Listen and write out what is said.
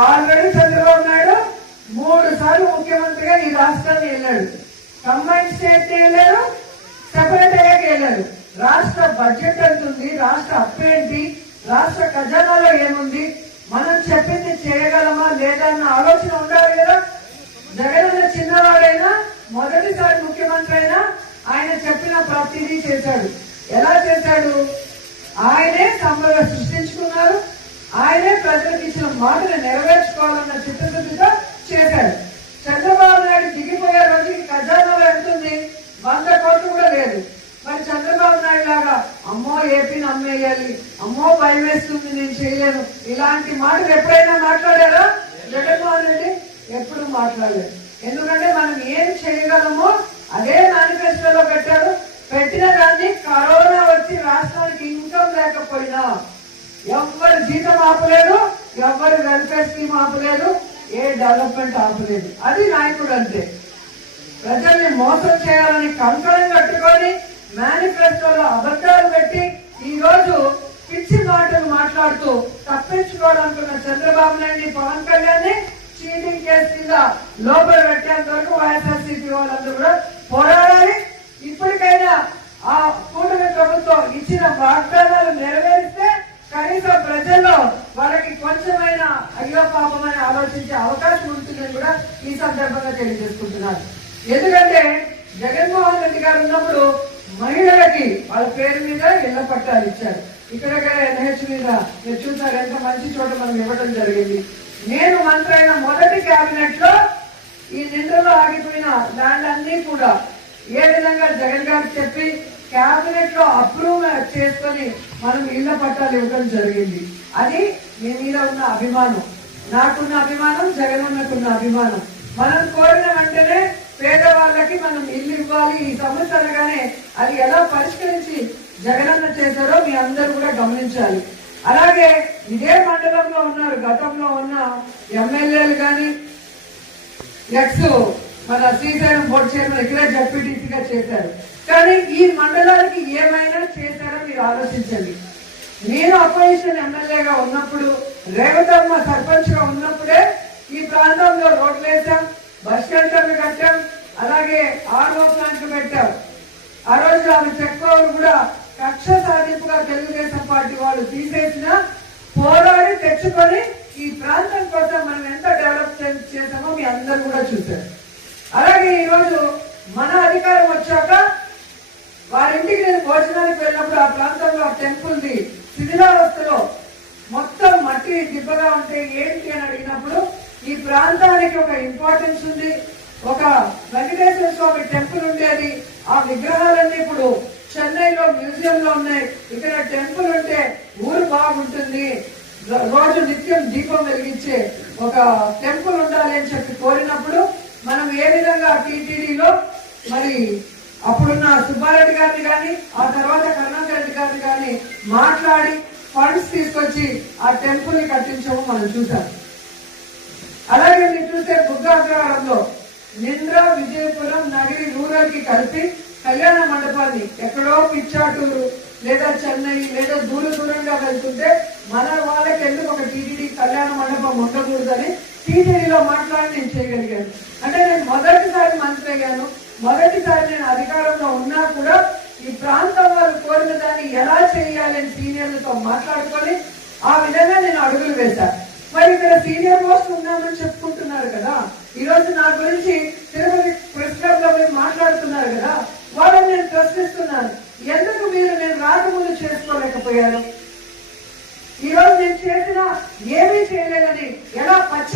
Already Chandrababu Naidu మూడు సార్లు ముఖ్యమంత్రిగా ఈ రాష్ట్రాన్ని వెళ్ళాడు. కంబైన్ స్టేట్ వెళ్ళారు సెపరేట్ అయ్యాక వెళ్ళారు రాష్ట్ర బడ్జెట్ ఎంత ఉంది రాష్ట్ర అప్పు ఏంటి రాష్ట్ర ఖజానాలో ఏముంది మనం చెప్పింది చేయగలమా లేదా అన్న ఆలోచన ఉండాలి కదా. జగన్ అన్న చిన్నవాడైనా మొదటిసారి ముఖ్యమంత్రి అయినా ఆయన చెప్పిన ప్రతిదీ చేశాడు. ఎలా చేశాడు? ఆయనే సంపద సృష్టించుకున్నారు ఆయనే ప్రజలకు ఇచ్చిన మాటను నెరవేర్చుకోవాలన్న చిత్తశుద్ధితో చేశాడు. చంద్రబాబు నాయుడు దిగిపోయే రోజుకి ఖజానాలో ఎంత ఉంది? వంద కోట్లు కూడా లేదు. మరి చంద్రబాబు నాయుడు లాగా అమ్మో ఏపీని అమ్మేయాలి అమ్మో భయం వేస్తుంది నేను చేయలేను. ఇలాంటి మాటలు ఎప్పుడైనా మాట్లాడారా? జగన్మోహన్ రెడ్డి ఎప్పుడు మాట్లాడలేదు. ఎందుకంటే మనం ఏం చేయగలమో అదే మేనిఫెస్టోలో పెట్టారు. పెట్టిన దాన్ని కరోనా వచ్చి రాష్ట్రానికి ఇన్కమ్ లేకపోయినా ఎవ్వరు జీతం ఆపలేదు ఎవ్వరు వెల్ఫేర్ స్కీమ్ ఆపలేదు ఏ డెవలప్మెంట్ ఆపలేదు. అది నాయకుడు అంతే ప్రజల్ని మోసం చేయాలని కంకణం కట్టుకొని మేనిఫెస్టోలో అబద్ధాలు పెట్టి ఈ రోజు పిచ్చి మాటలు మాట్లాడుతూ తప్పించుకోవాలనుకున్న చంద్రబాబు నాయుడు పవన్ కళ్యాణ్ చీటింగ్ కేసు కింద లోపల పెట్టేంత వరకు వైఎస్ఆర్సీపీ వాళ్ళందరూ కూడా పోరాడాలి. ఇప్పటికైనా ఆ కూటమి ప్రభుత్వం ఇచ్చిన వాగ్దానాలు నెరవేరిస్తే కనీసం ప్రజల్లో వాళ్ళకి కొంచెమైనా అయ్యో పాపమని ఆలోచించే అవకాశం ఉంటుందని కూడా ఈ సందర్భంగా తెలియజేసుకుంటున్నారు ఎందుకంటే జగన్మోహన్ రెడ్డి గారు ఉన్నప్పుడు మహిళలకి వాళ్ళ పేరు మీద ఇళ్ళ పట్టాలు ఇచ్చారు. ఇక్కడ ఎన్హెచ్ మీద మీరు చూసారు ఎంత మంచి చోట మనం ఇవ్వడం జరిగింది. నేను మంత్రి అయిన మొదటి కేబినెట్లో ఈ నిండులో ఆగిపోయిన ల్యాండ్ అన్ని కూడా ఏ విధంగా జగన్ గారు చెప్పి క్యాబినెట్లో అప్రూవ్ చేసుకొని మనం ఇళ్ళ పట్టాలు ఇవ్వడం జరిగింది. అది మీ మీద ఉన్న అభిమానం. నాకున్న అభిమానం జగన్ అన్నకున్న అభిమానం. మనం కోరిన వెంటనే పేదవాళ్ళకి మనం ఇల్లు ఇవ్వాలి. ఈ సమస్య అనగానే అది ఎలా పరిష్కరించి జగనన్న చేశారో మీ అందరూ కూడా గమనించాలి. అలాగే ఇదే మండలంలో ఉన్నారు. గతంలో ఉన్న ఎమ్మెల్యేలు కానీ ఎక్స్ మన శ్రీశైలం బోర్డు చైర్మన్ ఇక్కడే జడ్పీటీసీగా చేశారు. కానీ ఈ మండలానికి ఏమైనా చేశారో మీరు ఆలోచించండి. నేను అపోజిషన్ ఎమ్మెల్యేగా ఉన్నప్పుడు రేవతమ్మ సర్పంచ్గా ఉన్నప్పుడే ఈ ప్రాంతంలో రోడ్లు వేసాం బస్ షెల్టర్లు కట్టాం అలాగే ఆర్ఓ ప్లాంట్ పెట్టాం. ఆ రోజు ఆమె చెక్కోరు కూడా కక్ష సాధింపుగా తెలుగుదేశం పార్టీ వాళ్ళు తీసేసిన పోరాడి తెచ్చుకొని ఈ ప్రాంతం కోసం మనం ఎంత డెవలప్ చేసామో మీ అందరు కూడా చూశారు. అలాగే ఈరోజు మన అధికారం వచ్చాక వారింటికి నేను భోజనానికి వెళ్ళినప్పుడు ఆ ప్రాంతంలో ఆ టెంపుల్ది శిథిలావస్థలో మొత్తం మట్టి దిబ్బగా ఉంటే ఏంటి అని అడిగినప్పుడు ఈ ప్రాంతానికి ఒక ఇంపార్టెన్స్ ఉంది. ఒక వెంకటేశ్వర స్వామి టెంపుల్ ఉండేది ఆ విగ్రహాలన్నీ ఇప్పుడు చెన్నైలో మ్యూజియంలో ఉన్నాయి. ఇక్కడ టెంపుల్ ఉంటే ఊరు బాగుంటుంది. రోజు నిత్యం దీపం వెలిగించే ఒక టెంపుల్ ఉండాలి అని చెప్పి కోరినప్పుడు మనం ఏ విధంగా టీటీడీలో మరి అప్పుడున్న సుబ్బారెడ్డి గారిని కానీ ఆ తర్వాత కరుణాకర్ రెడ్డి గారిని కానీ మాట్లాడి ఫండ్స్ తీసుకొచ్చి ఆ టెంపుల్ని కట్టించము మనం చూసాం అలాగే మీరు చూస్తే బుద్ధాగ్రహారంలో నింద్ర విజయపురం నగరి రూరల్కి కలిపి కళ్యాణ మండపాన్ని ఎక్కడో పిచ్చాటూరు లేదా చెన్నై లేదా దూర దూరంగా వెళ్తుంటే మన వాళ్ళకి ఎందుకు ఒక టీటీడీ కళ్యాణ మండపం ఉండకూడదని టీటీడీలో మాట్లాడి నేను చేయగలిగాను. అంటే నేను మొదటిసారి మంత్రి అయ్యాను మొదటిసారి నేను అధికారంలో ఉన్నా కూడా ఈ ప్రాంతం వారు కోరిన దాన్ని ఎలా చేయాలని సీనియర్లతో మాట్లాడుకొని ఆ విధంగా నేను అడుగులు వేశాను మరి ఇక్కడ సీనియర్ మోస్ట్ ఉన్నామని చెప్పుకుంటున్నారు కదా. ఈ రోజు నా గురించి తిరుపతి ప్రెస్ క్లబ్లో మీరు మాట్లాడుతున్నారు కదా. వాళ్ళని నేను ప్రశ్నిస్తున్నాను. ఎందుకు మీరు నేను రాకముందు చేసుకోలేకపోయాను? ఈ రోజు నేను చేసిన ఏమీ చేయలేదని ఎలా పచ్చ